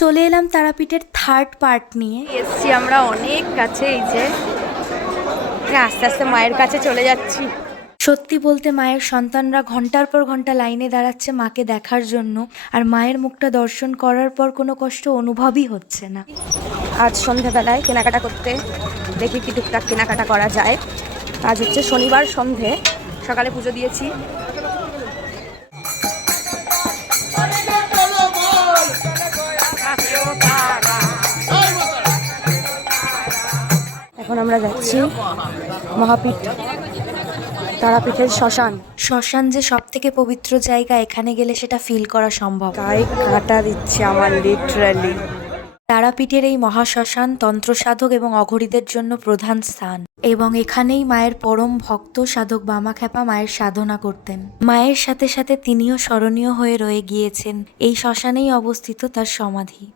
চলে এলাম তারাপীঠের থার্ড পার্ট নিয়ে। এসছি আমরা অনেক কাছে, এই যে আস্তে আস্তে মায়ের কাছে চলে যাচ্ছি। সত্যি বলতে মায়ের সন্তানরা ঘন্টার পর ঘন্টা লাইনে দাঁড়াচ্ছে মাকে দেখার জন্য, আর মায়ের মুখটা দর্শন করার পর কোনো কষ্ট অনুভবই হচ্ছে না। আজ সন্ধ্যাবেলায় কেনাকাটা করতে, দেখি কি টুকটাক কেনাকাটা করা যায়। আজ হচ্ছে শনিবার সন্ধে, সকালে পুজো দিয়েছি। এখন আমরা যাচ্ছি মহাপীঠ তারাপীঠের শ্মশান। শ্মশান যে সব থেকে পবিত্র জায়গা, এখানে গেলে সেটা ফিল করা সম্ভব। গায়ে কাঁটা দিচ্ছে আমার, লিটারালি। তারাপীঠের এই মহাশ্মশান তন্ত্রসাধক এবং অঘরীদের জন্য প্রধান স্থান, এবং এখানেই মায়ের পরম ভক্ত সাধক বামাখ্যাপা মায়ের সাধনা করতেন। মায়ের সাথে সাথে তিনিও স্মরণীয় হয়ে রয়ে গিয়েছেন। এই শ্মশানেই অবস্থিত তার সমাধি।